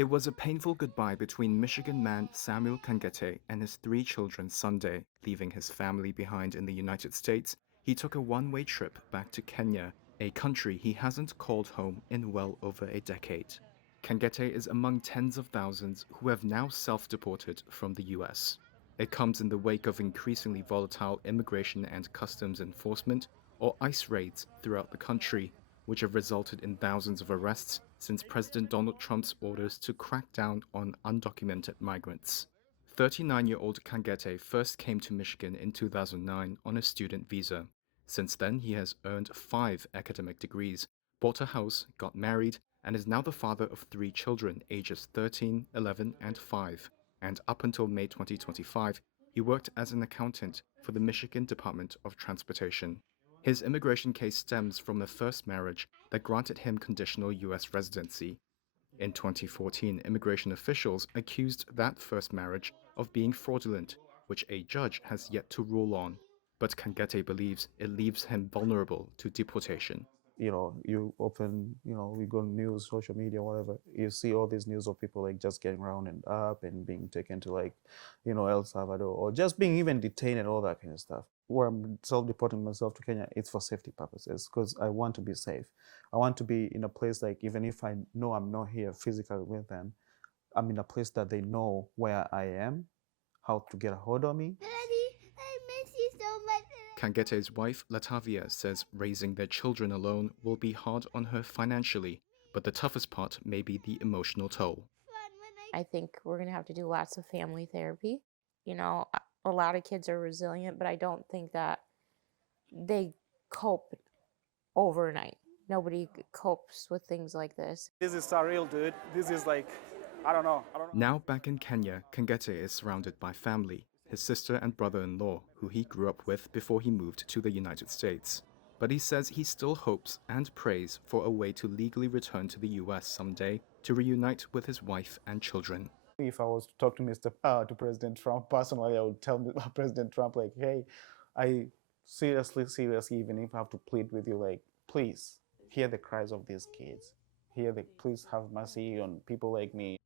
It was a painful goodbye between Michigan man Samuel Kangete and his 3 children Sunday. Leaving his family behind in the United States, he took a one-way trip back to Kenya, a country he hasn't called home in well over a decade. Kangete is among tens of thousands who have now self-deported from the US. It comes in the wake of increasingly volatile immigration and customs enforcement, or ICE raids, throughout the country, which have resulted in thousands of arrests since President Donald Trump's orders to crack down on undocumented migrants. 39-year-old Kangete first came to Michigan in 2009 on a student visa. Since then, he has earned 5 academic degrees, bought a house, got married, and is now the father of 3 children, ages 13, 11, and 5. And up until May 2025, he worked as an accountant for the Michigan Department of Transportation. His immigration case stems from a first marriage that granted him conditional U.S. residency. In 2014, immigration officials accused that first marriage of being fraudulent, which a judge has yet to rule on. But Kangete believes it leaves him vulnerable to deportation. You open, we go news, social media, whatever, you see all these news of people like just getting rounded up and being taken to El Salvador, or just being even detained and all that kind of stuff. Where I'm self-deporting myself to Kenya, it's for safety purposes, because I want to be safe. I want to be in a place like, even if I know I'm not here physically with them, I'm in a place that they know where I am, how to get a hold of me. Kangete's wife, Latavia, says raising their children alone will be hard on her financially, but the toughest part may be the emotional toll. I think we're going to have to do lots of family therapy. A lot of kids are resilient, but I don't think that they cope overnight. Nobody copes with things like this. This is surreal, dude. This is like, I don't know. Now back in Kenya, Kangete is surrounded by family, his sister and brother-in-law, who he grew up with before he moved to the United States. But he says he still hopes and prays for a way to legally return to the US someday to reunite with his wife and children. If I was to talk to President Trump personally, I would tell President Trump, like, hey, I seriously, even if I have to plead with you, like, please hear the cries of these kids. Please have mercy on people like me.